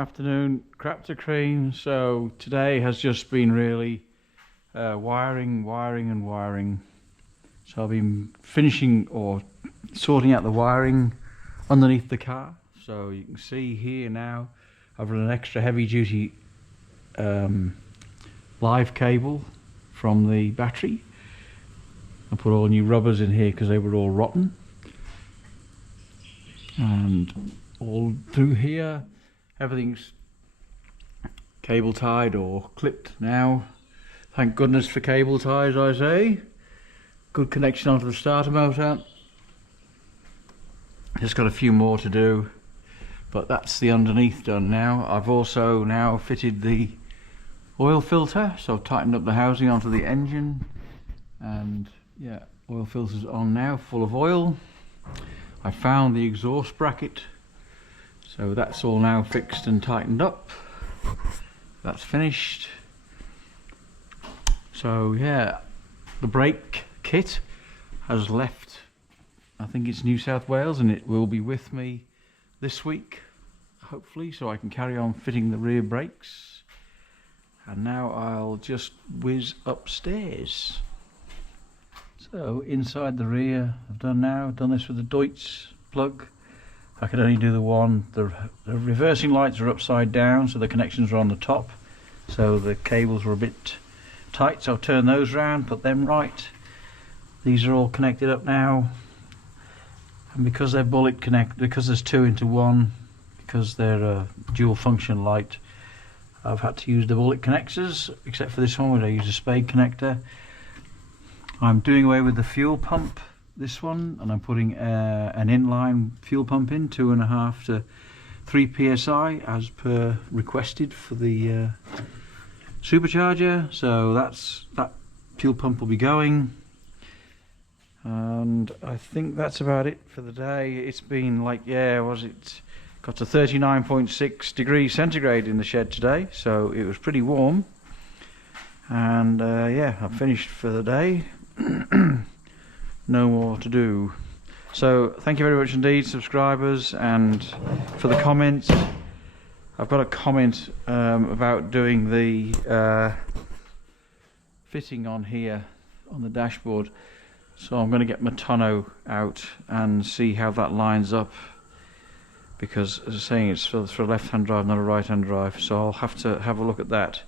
Afternoon, crap to cream. So today has just been really wiring and wiring. So I've been finishing or sorting out the wiring underneath the car. So you can see here now I've run an extra heavy duty live cable from the battery. I put all new rubbers in here because they were all rotten, and all through here everything's cable tied or clipped now. Thank goodness for cable ties, I say. Good connection onto the starter motor. Just got a few more to do, but that's the underneath done now. I've also now fitted the oil filter, so I've tightened up the housing onto the engine, and yeah, oil filter's on now, full of oil. I found the exhaust bracket, so that's all now fixed and tightened up. That's finished. So yeah, the brake kit has left, I think it's New South Wales, and it will be with me this week, hopefully, so I can carry on fitting the rear brakes. And now I'll just whiz upstairs. So inside the rear, I've done this with the Deutz plug. I could only do the one. The reversing lights are upside down, so the connections are on the top. So the cables were a bit tight, so I'll turn those round, put them right. These are all connected up now. And because they're bullet connect, because there's two into one, because they're a dual function light, I've had to use the bullet connectors, except for this one where I use a spade connector. I'm doing away with the fuel pump, this one, and I'm putting an inline fuel pump in, 2.5 to 3 psi as per requested for the supercharger. So that fuel pump will be going, and I think that's about it for the day. It's been like, got to 39.6 degrees centigrade in the shed today, so it was pretty warm. And yeah, I've finished for the day. No more to do. So thank you very much indeed, subscribers, and for the comments. I've got a comment about doing the fitting on here on the dashboard, so I'm going to get my tonneau out and see how that lines up, because as I was saying, it's for a left-hand drive, not a right-hand drive, so I'll have to have a look at that.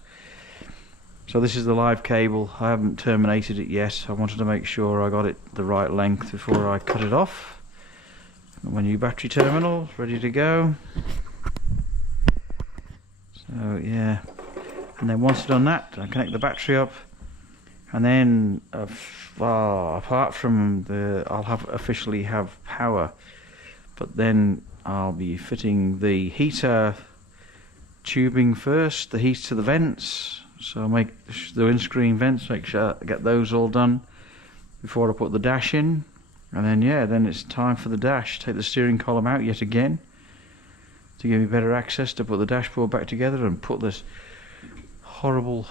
So this is the live cable. I haven't terminated it yet. I wanted to make sure I got it the right length before I cut it off. Got my new battery terminal ready to go. So yeah, and then once I've done that, I connect the battery up, and then apart from I'll officially have power, but then I'll be fitting the heater tubing first, the heat to the vents. So I'll make the windscreen vents, make sure I get those all done before I put the dash in. And then yeah, then it's time for the dash. Take the steering column out yet again to give me better access to put the dashboard back together and put this horrible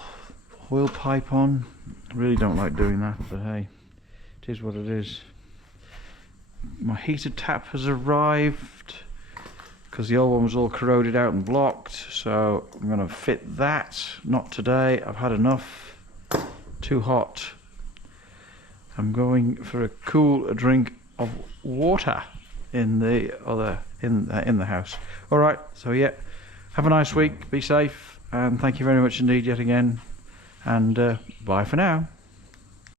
oil pipe on. I really don't like doing that, but hey, it is what it is. My heater tap has arrived, because the old one was all corroded out and blocked, so I'm going to fit that. Not today, I've had enough. Too hot. I'm going for a cool drink of water in the house. All right, so yeah, have a nice week, be safe, and thank you very much indeed yet again, and bye for now.